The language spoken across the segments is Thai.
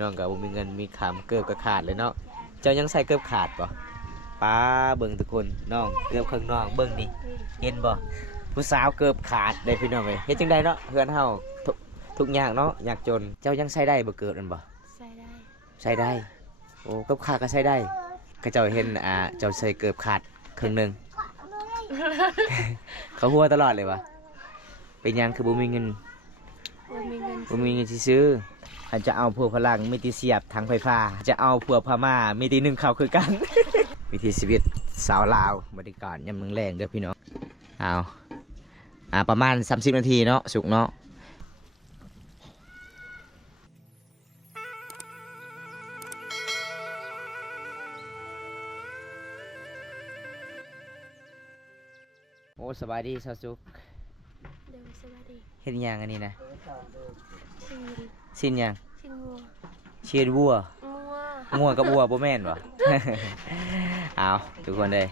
น้องก็บ่มีเงินมีคำเกือบก็ขาดเลยเนาะเจ้ายังใส่เกือบขาดบ่ป้าเบิ่งทุกคนน้องเกือบข้างนอกเบิ่งนี่เห็นบ่ผู้สาวเกือบขาดได้พี่น้องเอ้ยเฮ็ดจังไดเนาะเฮือนเฮาทุกอย่างเนาะยากจนเจ้ายังใส่ได้บ่เกือบนั่นบ่ใส่ได้ใส่ได้โอ้เกือบขาดก็ใส่ได้ก็เจ้าเห็นเจ้าใส่เกือบขาดครึ่งนึง เขาหัวตลอดเลยวะเป็นยังคือบ่มีเงินบ่มีเงินซื้ออันจะเอาพวกพลังไม่ตีเสียบทางไฟฟ้าจะเอาพวกพม่าไม่ตีหนึ่งเขาคือกัน วิธีชีวิตสาวลาวบรรยากาศยามแรงเด้อพี่น้องเอาประมาณ30 นาทีเนาะสุกเนาะโอ้สบายดีสาวสุกเดี๋ยวสวัสดีเห็นยังอันนี้นะชินสิ้นยังชินงัวเชียนวัวงัวกับวัวบ่แม่นบ่ เอาทุกคนเลย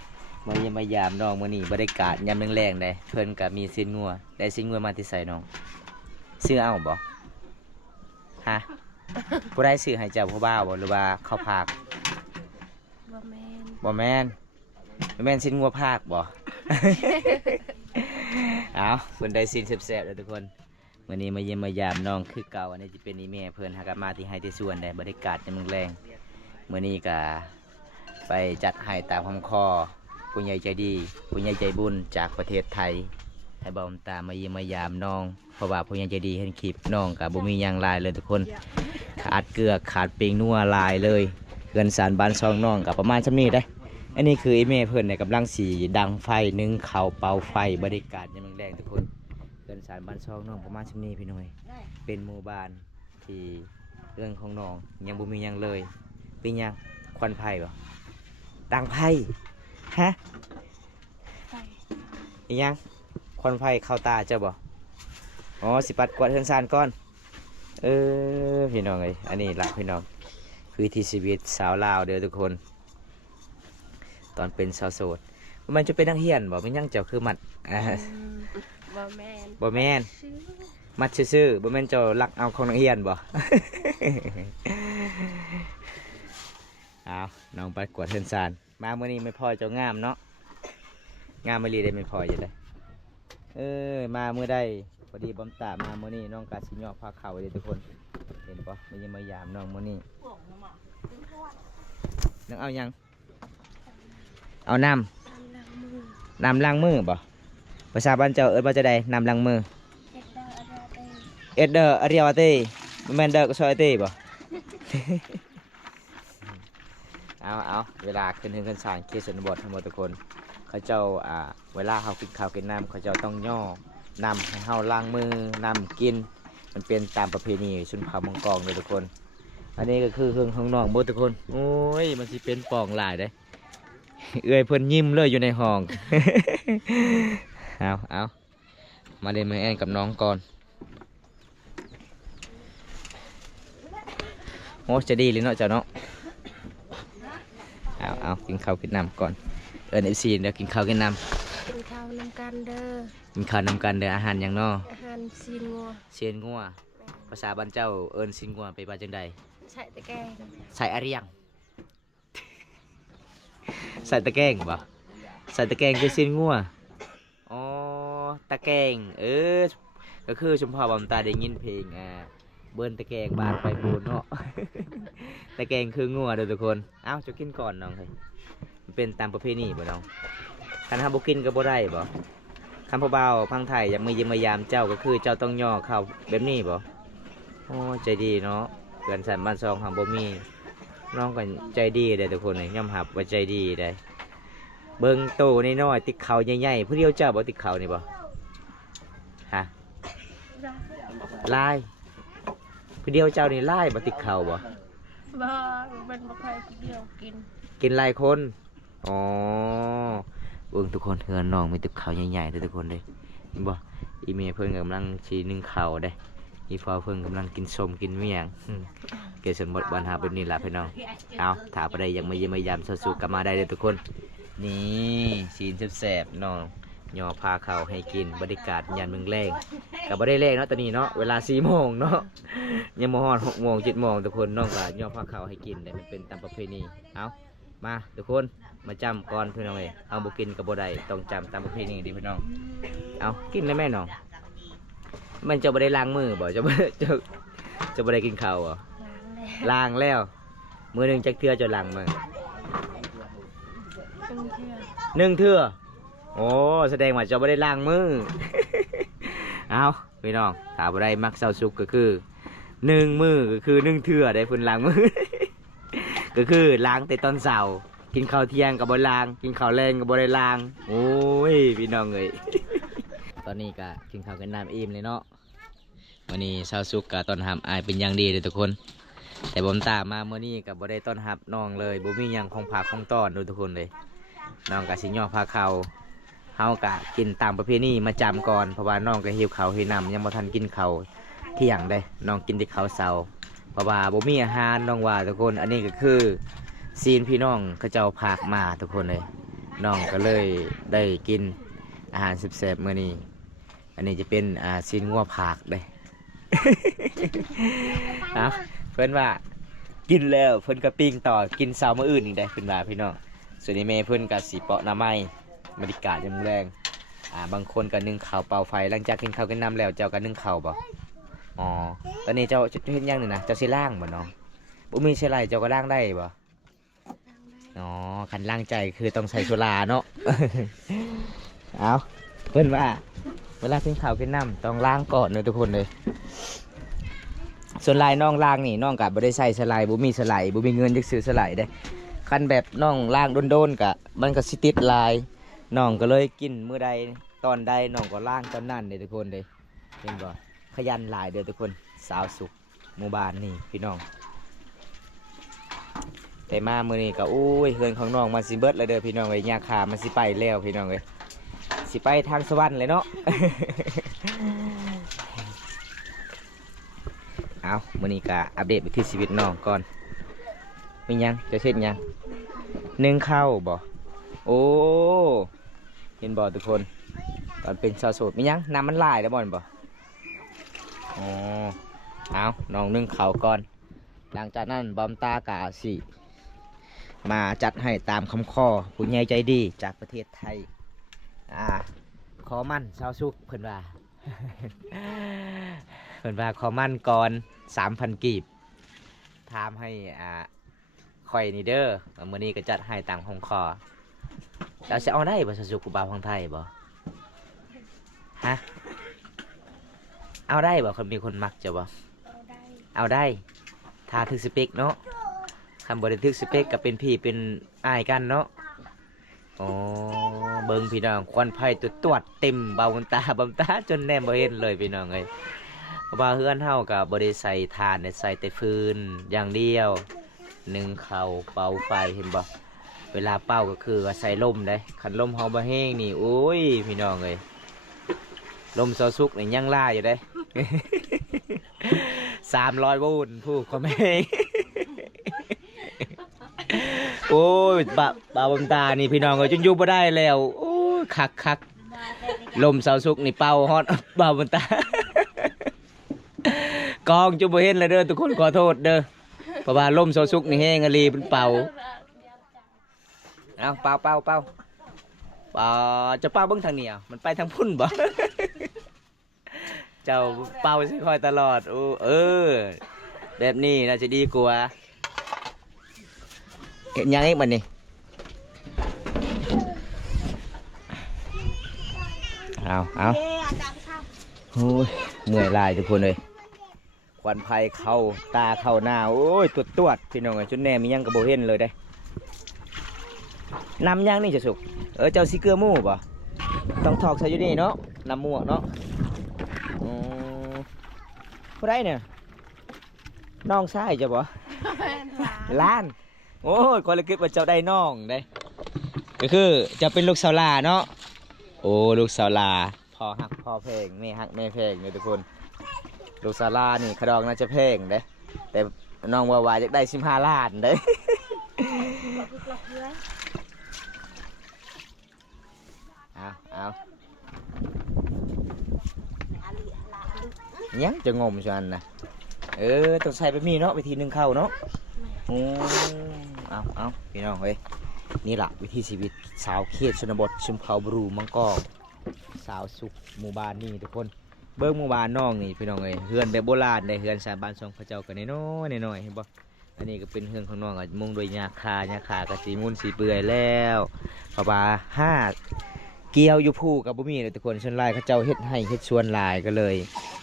มาเยี่ยมมายามน้องมื้อนี้บรรยากาศยามแรงๆได้เพิ่นก็มีสิ้นงัวได้สิ้นงัวมาที่ใส่น้องซื้อเอาบ่ฮะผู้ใดซื้อให้เจ้าผู้บ่าวบ่หรือว่าเขาพากบ่แมนบ่แม่นบ่แม่นสิ้นงัวพากบ่ เอาเพิ่นได้สิ้นแซ่บๆแล้วทุกคนมื้อนี้มาเยี่ยมมายามน้องคือเก่าอันนี้จะเป็นอีแม่เพิ่นหากมาที่ให้ที่สวนได้บรรยากาศยามแรงมื้อนี้ก็ไปจัดให้ตามคำขอผู้ใหญ่ใจดีผู้ใหญ่ใจบุญจากประเทศไทยให้บ่าวตามมาเยี่ยมมายามน้องเพราะว่าผู้ใหญ่ใจดีเห็นคลิปน้องก็บ่มีหยังหลายเลยทุกคนขาดเกลือขาดปิงนัวหลายเลยเกินสารบ้านซองน้องก็ประมาณซำนี้ได้อันนี้คืออีแม่เพิ่นเนี่ยกำลังสีดังไฟนึ่งข้าวเป่าไฟบรรยากาศยามแรงทุกคนเกินสารบ้านซองน้องประมาณซำนี้พี่น้อยเป็นหมู่บ้านที่เรื่องของน้องยังบ่มีหยังเลยเป็นหยังควันไผ่บ่ดังไผ่ฮะอีหยังควันไผ่เข้าตาเจ้าบ่อ๋อสิปัดกวาดเฮือนซานก่อนพี่น้องเอ้ยอันนี้ล่ะพี่น้องคือวิถีชีวิตสาวลาวเด้อทุกคนตอนเป็นสาวโสดมันจะเป็นนักเรียนบ่มันยังเจ้าคือมัดบ่แมนบ่แม่นมัดซื่อๆบ่แม่นเจ้าลักเอาของนักเรียนบ่ เอาน้องไปกวดเฮือนซานมามื้อนี้ไม่พอเจ้างามเนาะงามไม่รีได้ไม่พออยู่เลยมามื้อใดพอดีบอมตามามื้อนี้น้องกาสิยอกพาเข่าเลยทุกคนเห็นปะมันยังมายามน้องมื้อนี้น้องเอายังเอาน้ำล้างมือบ่ภาษาบ้านเจ้าว่าจะได้น้ำล้างมือเอ็ดเดอร์อาริยาวาเต้แมนเดอร์ก็ซอยเต้บ่ เอาเวลาขึ้นสารเขตชนบททั้งหมดทุกคนเขาเจ้าเวลาเขากินข้าวกินน้ำเขาเจ้าต้องย่อนำให้เฮาล้างมือนำกินมันเป็นตามประเพณีชนเผ่ามังกรเลยทุกคนอันนี้ก็คือเครื่องของน้องหมดทุกคนโอ้ยมันสิเป็นป่องหลายได้ เอื้อยเพิ่นยิ้มเลยอยู่ในห้อง เอามาเล่นมือแอนกับน้องก่อนโอ้จะดีเลยเนาะเจ้าเนาะเอากินข้าวกินน้ำก่อนFC เดี๋ยวกินข้าวกินน้ำกินข้าวนำกันเด้อกินข้าวนำกันเด้ออาหารอย่างน้ออาหารซีนงัวเชียนงัวภาษาบ้านเจ้าซีนงัวไปว่าจังใดใส่ตะแกงใส่อะไรยัง ใส่ตะแกงบ่ใส่ตะแกงคือซีนงัวอ๋อตะแกงก็คือชุมพรบำตาได้ยินเพลงเบิ้นตะแกงบานไปบูนเนาะ ตะแกงคืองัวเด้อทุกคนเอ้าจะกินก่อนน้องเฮ้ยมันเป็นตามประเพณีบ่น้องคันห้ามบ่กินก็บ่ได้บ่คำพ่อเบาพังไทยอยากมาเยี่ยมมายามเจ้าก็คือเจ้าต้องย่อเข้าแบบนี้บ่โอ้ใจดีเนาะเพื่อนสันบ้านซองหำบ่มีน้องก็ใจดีเด้อทุกคนเลยยอมรับว่าใจดีได้เบิ่งโตน้อยๆติดเขาใหญ่ๆผู้เดียวเจ้าบ่ติดเขานี่บ่ฮะลายผู้เดียวเจ้านี่ลายบ่ติดเขาบ่เป็นบ่ใครผู้เดียวกินหลายคนอ๋อเบิ่งทุกคนเฮือนน้องมีติดเขาใหญ่ๆเด้อทุกคนเลยเห็นบ่อีเมเพิ่นกำลังชี้นึ่งข้าวได้อีฟอเพิ่งกำลังกินส้มกินเมี่ยงเกศหมดบันหาเป็นนี่แหละพี่น้องเอาถามอะไรยังไม่ยามสู้ๆกลับมาได้เลยทุกคนนี่ซีนแสบๆน้อง ย่อพาเข้าวให้กินบรรยากาศยามมึงแรงกับบ่ได้แรงเนาะตอนนี้เนาะเวลา4 โมงเนาะยังบ่ฮอด6 โมง 7 โมงทุกคนน้องก็ย่อพาเข้าวให้กินแต่มันเป็นตามประเพณีเอามาทุกคนมาจำก่อนพี่น้องเอ้ยเอาบ่กินกับบ่ได้ต้องจำตามประเพณีดีพี่น้องเอากินแล้วแม่น้องมันจะบ่ได้ล้างมือบ่จะบ่จะบ่ได้กินข้าวบ่ล้างแล้วมื้อหนึงจักเทื่อจะล้างมื้อ เป็นเที่ยว 1 เทื่อโอ้แสดงว่าจะบ่ได้ล้างมือ เอาพี่น้องถ้าบ่ได้มักเซาซุกก็คือ1 มื้อก็คือ1 เทื่อได้เพิ่นล้างมือ ก็คือล้างแต่ตอนเช้ากินข้าวเที่ยงกับบ่ล้างกินข้าวแรงกับบ่ได้ล้างโอ้ยพี่น้องเอ้ย ตอนนี้ก็กินข้าวกันน้ำอิ่มเลยเนาะวันนี้เซาซุกก็ต้อนรับอายเป็นอย่างดีเลยทุกคน แต่ผมตามมาเมื่อนี้ก็บ่ได้ต้อนรับน้องเลยบ่มีหยังของฝากของต้อนทุกคนเลยน้องก็สิย่อพาเขาเฮาก็กินตามประเพณีมาจำก่อนเพราะว่าน้องก็หิวข้าวหิวน้ำยังบ่ทันกินข้าวเที่ยงเด้น้องกินแต่ข้าวเช้าเพราะว่าบ่มีอาหารน้องว่าทุกคนอันนี้ก็คือซีนพี่น้องเขาเจ้าพากมาทุกคนเลยน้องก็เลยได้กินอาหารแซ่บๆมื้อนี้อันนี้จะเป็นซีนงัวพากเด้ เอาเพิ่นว่ากินแล้วเพิ่นก็ปิ้งต่อกินเช้ามื้ออื่นอีกได้เพิ่นว่าพี่น้องส่วนนี้แม่เพิ่นก็สิเปาะหน้ำไม้บรรยากาศยามแรงบางคนก็นึ่งข้าวเป่าไฟหลังจากกินข้าวกินน้ำแล้วเจ้าก็นึ่งข้าวบ่อ๋อตอนนี้เจ้าเฮ็ดหยังนี่นะเจ้าสิล้างบ่น้องบ่มีใส่ไหลเจ้าก็ล้างได้บ่อ๋อคันล้างใจคือต้องใส่โซดาเนาะ เอาเพิ่นว่าเวลากินข้าวกินน้ำต้องล้างก่อนเลยทุกคนเลยส่วนลายน้องล้างนี่น้องกับบ่ได้ใส่สไลด์บ่มีสไลด์บ่มีเงินจักซื้อสไลด์เด้คันแบบน้องล้างโดนๆกะมันก็สิติดลายน้องก็เลยกินมื้อใดตอนใดน้องก็ล้างตอนนั้นเด้ทุกคนเด้เห็นบ่ขยันหลายเด้อทุกคนสาวสุขหมู่บ้านนี่พี่น้องแต่มามื้อนี้ก็โอ้ยเฮือนของน้องมันสิเบิดแล้วเด้อพี่น้องเอ้ยยาคามันสิไปแล้วพี่น้องเอ้ยสิไปทางสวรรค์เลยเนาะ เอามื้อนี้ก็อัปเดตวิถีชีวิตน้องก่อนมีหยังจะเช่นหยังนึ่งข้าวบ่โอ้เห็นบ่ทุกคนตอนเป็นสาวโสดมีหยังน้ำมันลายแล้วบ่นบ่อ๋อเอาน้องนึ่งข้าวก่อนหลังจากนั้นบอมตากาสิมาจัดให้ตามคำขอผู้ใหญ่ใจดีจากประเทศไทยขอมั่นชาวสุกเพิ่นว่า เพิ่นว่าขอมั่นก่อน 3,000 กีบถามให้ข่อยนี่เด้อมื้อนี้ก็จัดให้ตามคำขอแล้วสิเอาได้บ่ชาวสุกกูบ่าวของไทยบ่ฮะเอาได้บ่คนมีคนมักจะบ่ เอาได้ เอาได้ถ้าถึกสเปกเนาะคำบ่ได้ถึกสเปกก็เป็นพี่เป็นอ้ายกันเนาะอ๋อเบิ่งพี่น้องควันไฟตรวจเต็มเบาบนตาบนตาจนแนมบ่เห็นเลยพี่น้องเอ้ยเพราะว่าเฮือนเฮาก็บ่ได้ใส่ถ่านใส่แต่ฟืนอย่างเดียวนึ่งข้าวเป่าไฟเห็นบ่เวลาเป่าก็คือว่าใส่ลมเด้คันลมเฮาบ่แห้งนี่โอ้ยพี่น้องเอ้ยลมซอสุกนี่ยังล่าอยู่เด้ 300 โวลต์ผู้ก็ไม่ โอ้ยบาบมตานี่พี่น้องเอ้ยจนอยู่บ่ได้แล้วโอ้ยคักลมเสาสุกนี่เป่าฮอด บาบมตา กองจุบ่เห็นเลยเด้อทุกคนขอโทษเด้อเพราะว่าลมเสาสุกนี่แห้งอลีเป็นเป่าเอาเป่าจะเป่าเบิ่งทางนี้อ่ะมันไปทางพุ่นบ่ เจ้าเป่าสิคอยตลอดโอ้แบบนี้น่าจะดีกว่าเห็นยังอีกมันนี่เอาโอ้ยเมื่อยลายทุกคนเลยควันไฟเข้าตาเข้าหน้าโอ้ยตรวจพี่น้องจนแน่มียังกระโบเห็นเลยได้น้ำยังนี่จะสุกเจ้าซิเกอร์มู่ป่ะต้องถอกใส่อยู่นี่เนาะน้ำม่วงเนาะผู้ใดเนี่ยน้องชายจะบ่ล้านโอ้ยคนละคิดว่าเจ้าได้น้องได้ก็คือจะเป็นลูกสาวลาเนาะโอ้ลูกสาวลาพ่อหักพ่อเพลงแม่หักแม่เพลงเนี่ยทุกคนลูกสาวลานี่ขดองน่าจะเพลงได้แต่น้องว่าจะได้15 ล้านได้ เอา ยังจะงมชวนนะต้องใส่ไปมีเนาะวิธีนึ่งข้าวเนาะโอ้เอาพี่น้องเฮ้ยนี่แหละวิธีชีวิตสาวเขตชนบทชุมเขาบรูมังกรสาวสุขหมู่บ้านนี่ทุกคนเบิ้งหมู่บ้านน้องนี่พี่น้องเอ้ยเฮือนแบบโบราณได้เฮือนสาบานทรงพระเจ้ากันน้อยเห็นบ่อันนี้ก็เป็นเฮือนของน้องมุงโดยหญ้าคากระสีมุนสีเปื่อยแล้วเพราะว่า5เกี่ยวอยู่ผู้กับบุมีเลยทุกคนชนลายเขาเจ้าเฮ็ดให้เฮ็ดชวนลายก็เลย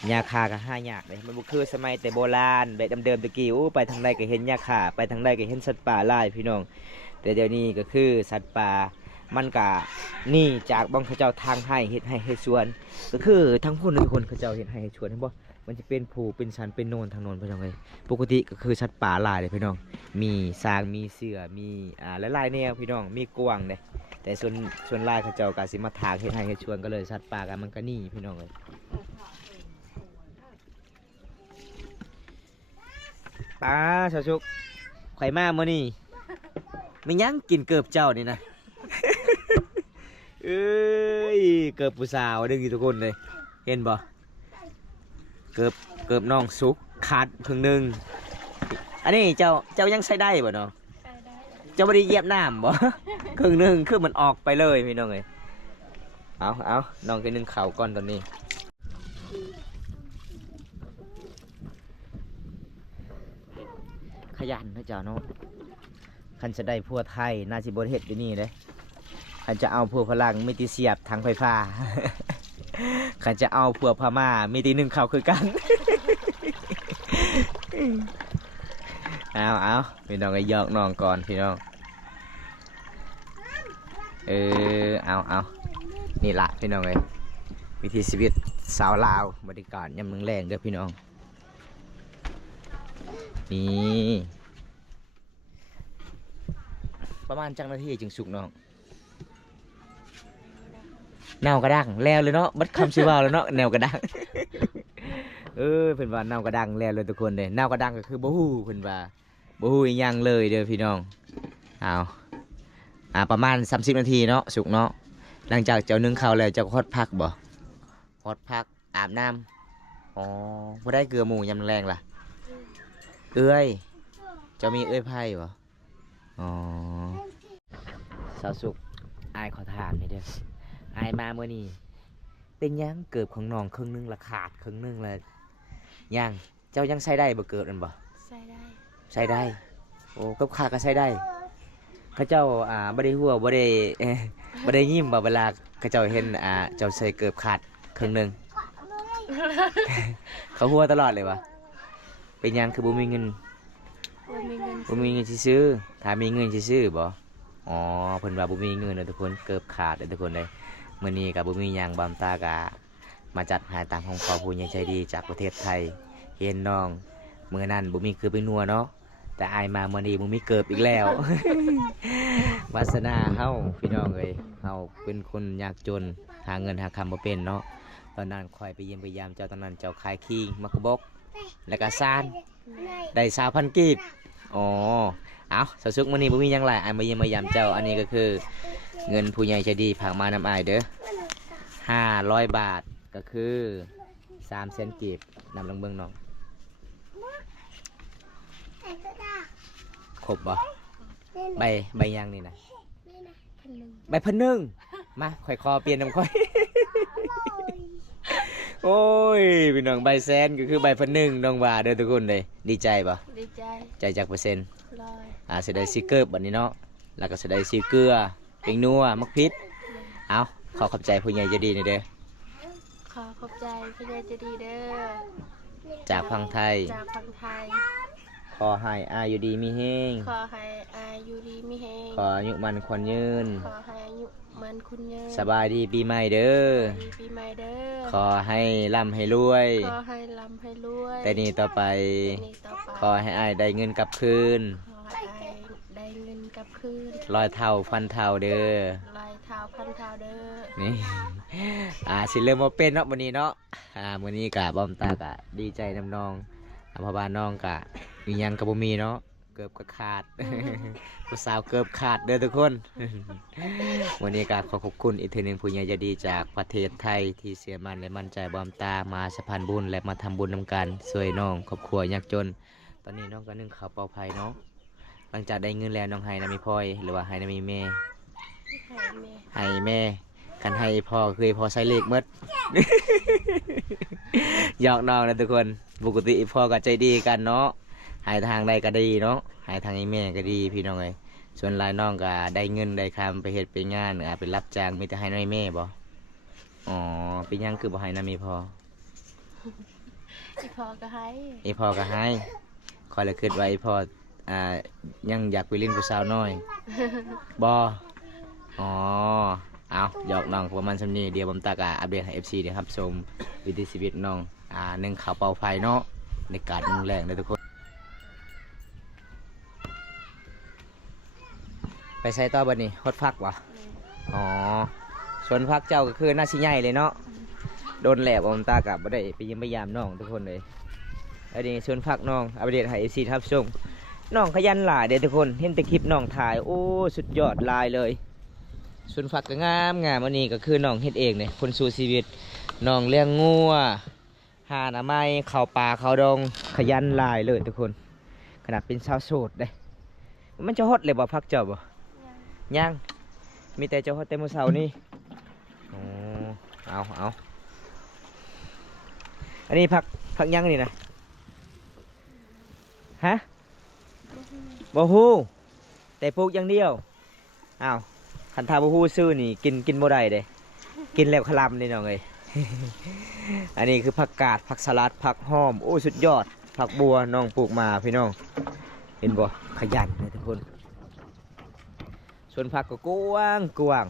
หญ้าคาก็5หยากเลยมันบ่คือสมัยแต่โบราณแบบเดิมๆตะกี้ไปทางใดก็เห็นหญ้าคาไปทางใดก็เห็นสัตว์ป่าลายพี่น้องแต่เดี๋ยวนี้ก็คือสัตว์ป่ามันก็นี่จากบ้องเขาเจ้าทางให้เฮ็ดให้เฮ็ดชวนก็คือทั้งพุ่นทุกคนเขาเจ้าเฮ็ดให้เฮ็ดชวนเห็นบ่มันจะเป็นผูเป็นชันเป็นโนนทางโนนพี่น้องเลยปกติก็คือสัตว์ป่าลายเลยพี่น้องมีสร้างมีเสือมีหลายๆแนวพี่น้องมีกวางเลยแต่ส่วนลายเขาเจ้าก็สิมาถากเฮ็ดให้เฮ็ดชวนก็เลยสัตว์ป่ากันมันก็หนีพี่น้องเลยป้าชาวชุกไข่มามื้อนี้ไม่ยั้งกินเกือบเจ้านี่นะ เอ้ยเกือบผู้สาวดึงอยู่ทุกคนเลยเห็นบ่เกือบน้องสุกขาดครึ่งหนึงอันนี้เจ้ายังใช้ได้บ่เนาะ ใส่ได้ เจ้าไม่ได้เหยียบน้ำบ่ ครึ่งหนึงคือมันออกไปเลยพี่น้องเลยเอาน้องกินหนึ่งข่าวก่อนตอนนี้ขยันนะเจ้าเนาะคันจะได้พัวไทยน่าสิบเฮ็ดอยู่นี่เลยคันจะเอาพัวพลังไม่ตีเสียบทางไฟฟ้า คันจะเอาพัวพม่ามีตีหนึ่งข่าวคือกัน เอาพี่น้องก็ยอกน้องก่อนพี่น้องเอานี่ละพี่น้องเลยวิธีชีวิตสาวลาวบริการยำมึงแรงเด้อพี่น้องนี่ประมาณจังนาทีจึงสุกน้องแนวกระดังแล้วเลยเนาะบัดคำชื่อว่าแล้วเนาะแนวกระดัง เป็นว่าแนวกระดังแล้วเลยทุกคนเลยแนวกระดังก็คือบ่ฮู้เพิ่นว่าบ่ฮู้อีหยังเลยเด้อพี่น้องเอาประมาณ30นาทีเนาะสุกเนาะหลังจากเจ้านึ่งข้าวแล้วเจ้าก็ฮอดพักบ่ฮอดพักอาบน้ำบ่ได้เกลือหมูยำแรงล่ะเอ้ยเจ้ามีเอ้ยไผ่บ่สาวสุกอายขอถามนี่เด้ออายมาเมื่อนี้เป็นยังเกิบของน้องครึ่งนึงละขาดครึ่งนึงเลยยังเจ้ายังใช้ได้บ่เกิดนั่นบ่ใส่ได้ใช้ได้โอ้กับขาก็ใช้ได้เขาเจ้าบ่ได้หัวบ่ได้บ่ได้ยิ้มบ่เวลาเขาเจ้าเห็นเจ้าใส่เกิบขาดครึ่งนึง เขาหัวตลอดเลยวะเป็นยังคือบ่มีเงินบ่มีเงินสิซื้อถ้ามีเงินสิซื้อบ่เพิ่นว่าบ่มีเงินทุกคนเกิบขาดทุกคนเลยมื้อนี้ก็บ่มีหยังบำตากะมาจัดหาตามของขอผู้ใหญ่ใจดีจากประเทศไทยเห็นน้องมื้อนั้นบ่มีคือไปนัวเนาะแต่อายมามื้อนี้บ่มีเกิบอีกแล้ว วาสนาเฮาพี่น้องเอ้ยเฮาเป็นคนยากจนหาเงินหาคำบ่เป็นเนาะตอนนั้นคอยไปเยี่ยมไปยามเจ้าตอนนั้นเจ้าขายคิงมักกะบกแล้วก็ซานได้20,000กีบเอาสาวสุกมื้อนี้บ่มีหยังหลายอายมาเยี่ยมมายามเจ้าอันนี้ก็คือเงินผู้ใหญ่ใจดีฝากมานำอายเด้อ500 บาทก็คือ300,000กีบนำลงเบิ่งน้องครบบ่ใบยังนี่นะใบ1,000มาข่อยคอเปลี่ยนน้ำข่อย โอ้ยพี่น้องใบแสนก็คือใบ1,000น้องว่าเด้อทุกคนเลยดีใจบ่ดีใจใจจากเปอร์เซ็นต์100สิได้ซีเกอร์บัดนี้เนาะแล้วก็สิได้ซีเกลือเป็นนัวมักพริกเอาขอขอบใจผู้ใหญ่ใจดีนี่เด้อขอขอบใจผู้ใหญ่ใจดีเด้อจากฝั่งไทยขอให้อายุดีมีแฮงขอให้อายุดีมีแฮงขออายุมันขวัญยืนขอให้อายุมันคุณยืนสบายดีปีใหม่เด้อปีใหม่เด้อขอให้ร่ำให้รวยขอให้ร่ำให้รวยแต่นี่ต่อไปขอให้อายได้เงินกลับคืนได้เงินกลับคืน100 เท่าพันเท่าเด้อ100 เท่าพันเท่าเด้อนี่สิเริ่มมาเป็นเนาะวันนี้เนาะมื้อนี้กะบอมตากะดีใจนำน้องเพราะว่าน้องกะมีหยังก็บ่มีเนาะ เกือบก็ขาด ผู้สาวเกือบขาดเด้อทุกคน วันนี้ก็ขอขอบคุณอีกทีหนึงผู้ใหญ่ใจดีจากประเทศไทยที่เสียมันและมั่นใจบอมตามาสะพานบุญและมาทำบุญนำกันช่วยน้องครอบครัวยากจน ตอนนี้น้องก็นึ่งข้าวเปล่าไผ่เนาะหลังจากได้เงินแล้วน้องให้นามีพ่อยหรือว่าให้นามีแม่ ให้แม่กันให้พ่อคือพ่อใช้เลขหมด หยอกน้องนะทุกคนปกติพ่อก็ใจดีกันเนาะหายทางใดก็ดีเนาะหายทางไอ้แม่ก็ดีพี่น้องเลยส่วนรายน้องก็ได้เงินได้คำไปเฮ็ดไปงานไปรับจ้างมีแต่ให้น้อยแม่บ่อ๋อเป็นหยังคือบ่ให้นามีพ่อ อีพอก็ให้ ไอพ่อก็ให้คอยเลยคิดไว้พ่อยังอยากไปเล่นผู้สาวน้อย บ่อ๋อเอาหยอกน้องประมาณสำนี้เดี๋ยวผมตากอัปเดตให้ FC เดี๋ยวครับชมวิถีชีวิตน้องหนึ่งข่าวเป่าไฟเนาะในการมุ่งแรงเลยทุกคนไปใส่ต่อบัดนี้ฮดพักวะอ๋อสวนพักเจ้าก็คือน่าชิใหญ่เลยเนาะโดนแหลบผมตากลับบ่ได้ไปเยี่ยมพยายามน้องทุกคนเลยอันนี้สวนพักน้องอัปเดตให้ FC ครับชมน้องขยันหลายเด้อทุกคนเห็นแต่คลิปน้องถ่ายโอ้สุดยอดลายเลยส่วนฝักก็งามงามวันนี้ก็คือน้องเฮ็ดเองเนี่ยคนสู้ชีวิตน้องเลี้ยงงัวหาหน่อไม้เข้าป่าเข้าดงขยันหลายเลยทุกคนขนาดเป็นชาวโสดเด้มันจะฮอดเลยบ่พักเจ้าบ่ยังมีแต่เจ้าฮอดแต่มื้อเช้านี่อ๋อเอาอันนี้พักยังนี่นะฮะบ่ฮู้แต่ปลูกอย่างเดียวอ้าวคันทาบูฮู้ซื้อนี่กินบ่ได้เด้กินแล้วคลำนี่น้องเอ้ย อันนี้คือผักกาดผักสลัดผักหอมโอ้สุดยอดผักบัวน้องปลูกมาพี่น้องเห็นบ่ขยันเลยทุกคนส่วนผักก็กว้าง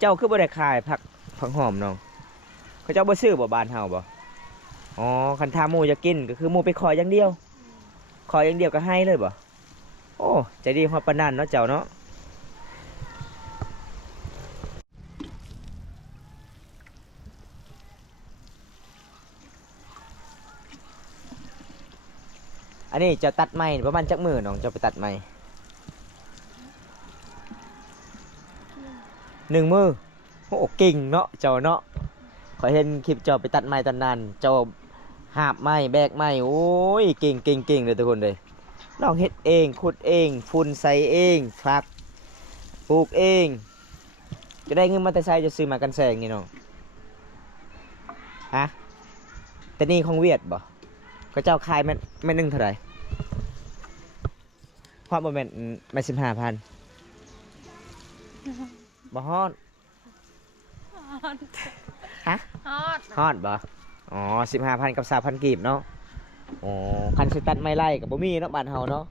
เจ้าคือบ่ได้ขายผักหอมน้องเขาเจ้าบ่ซื้อบ่บ้านเฮาบ่อ๋อคันทาหมู่จะกินก็คือหมู่ไปขออย่างเดียวขออย่างเดียวก็ให้เลยบ่โอ้ใจดีฮอดปานนั้นเนาะเจ้าเนาะอันนี้จะตัดไม้ประมาณจักมือน้องจะไปตัดไม้1 มือโอ้เก่งเนาะเจ้าเนาะขอเห็นคลิปเจ้าไปตัดไม้ตอนนั้นเจ้าหาบไม้แบกไม้โอ้ยเก่งเลยทุกคนเลยน้องเฮ็ดเองขุดเองฝุ่นใส่เองฝักปลูกเองจะได้เงินมาแต่ใช้จะซื้อมากันแสงนี่น้องฮะแต่นี่ของเวียดบ่ก็เจ้าขายแม่นึงเท่าไหร่ฮอดบ่แม่นแม่15,000บ่ฮอดฮะฮอดบ่อ๋อ15,000กับ3,000กีบเนาะอ๋อคันสิตัดไม่ไล่กับบ่มีเนาะบ้านเฮาเนาะ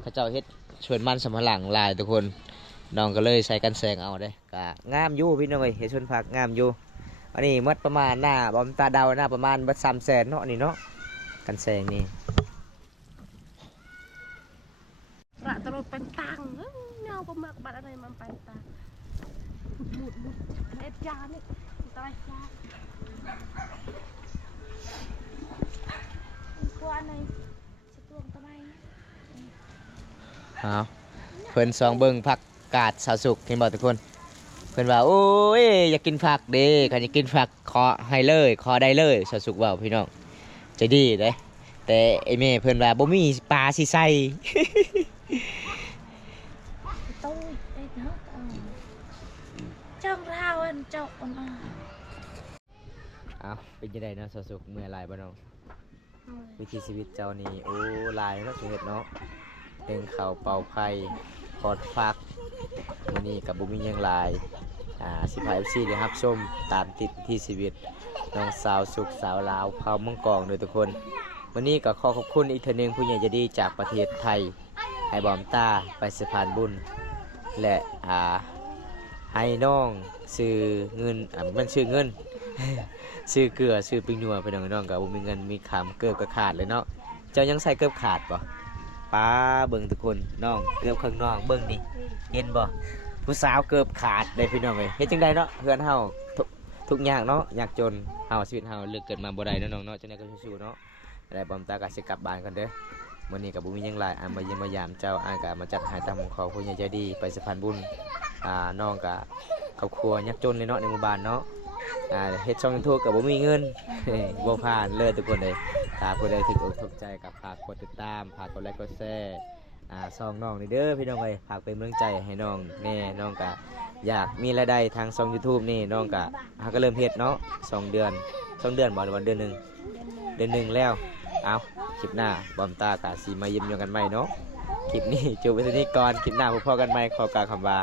เขาเจ้าเฮ็ดสวนมันสำปะหลังหลายทุกคนน้องก็เลยใส่กันแสงเอาเด้ก็งามอยู่พี่น้องเอ้ยเฮ็ดสวนผักงามอยู่อันนี้หมดประมาณหน้าบ่ตาเดาหน้าประมาณเบิด300,000เนาะนี่เนาะกันแสงนี่ระตรดเป็นตังเงาประมาบัดอะไรมันเป็นตังบุดเอ็ดยานี่ตายยากลัวในสตวงทำไมเอาเพิ่นซองเบิ่งผักกาดสาวสุกเห็นบ่ทุกคนเพิ่นว่าโอ้ยอยากกินผักเด้คันอยากกินผักขอให้เลยขอได้เลยสาวสุกเว้าพี่น้องใจดีเด้แต่ไอ้แม่เพิ่นว่าบ่มีปลาสิใส่ ตู้ไอ้เนาะจ้องเราอันจบมา เอาเป็นจังได๋เนาะสาวสุกเมื่อหลายบ่น้องวิถีชีวิตเจ้านี่โอ้หลายเนาะสิเฮ็ดเนาะเรื่องข้าวเป่าไผ่ขอดฟักมื้อนี้ก็บ่มีหยังหลายสิพา FC ได้รับชมตามติดที่ชีวิตน้องสาวสุกสาวลาวเผ่ามังกรโดยทุกคนวันนี้ก็ขอขอบคุณอีกเทื่อนึงผู้ใหญ่ใจดีจากประเทศไทยให้บอมตาไปสะพานบุญและให้น้องซื้อเงินมันซื้อเงิน ซื้อเกลือซื้อปิ้งนัวไปน้องๆก็บ่มีเงินมีคำเกือบก็ขาดเลยเนาะเจ้ายังใส่เกือบขาดบ่ป้าเบิ่งทุกคนน้องเกือบข้างนอกเบิ่งนี่เห็นบ่ผู้สาวเกือบขาดได้พี่น้องเอ้ยเฮ็ดจังไดเนาะเฮือนเฮาทุกอย่างเนาะยากจนเฮาชีวิตเฮาเลือกเกิดมาบ่ได้เนาะน้องเนาะจังได๋ก็สู้ๆเนาะได้บอมตาก็สิกลับบ้านกันเด้อ มื้อนี้ก็บ่มีหยังหลายมาเยี่ยมมายามเจ้าก็มาจัดให้ตามของเขาผู้ใหญ่ใจดีไปสะพานบุญน้องก็ครอบครัวยากจนเลยเนาะในหมู่บ้านเนาะเฮ็ดช่อง YouTube ก็บ่มีเงิน บ่ผ่านเลยทุกคนเลยถ้าผู้ใดถึกอกถูกใจก็ฝากกดติดตามฝากกดไลค์กดแชร์ช่องน้องนี่เด้อพี่น้องเอ้ยฝากเป็นกำลังใจให้น้องแน่น้องก็อยากมีรายได้ทางช่อง YouTube นี่น้องก็เริ่มเฮ็ดเนาะ2 เดือนบ่หรือว่าเดือนหนึงเดือนหนึงแล้วเอาคลิปหน้าบอมตากะสิมาเยี่ยมยามกันใหม่เนาะคลิปนี้จบไว้เท่านี้ก่อนคลิปหน้าพบกันใหม่ขอกล่าวคำว่า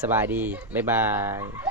สบายดีบ๊ายบาย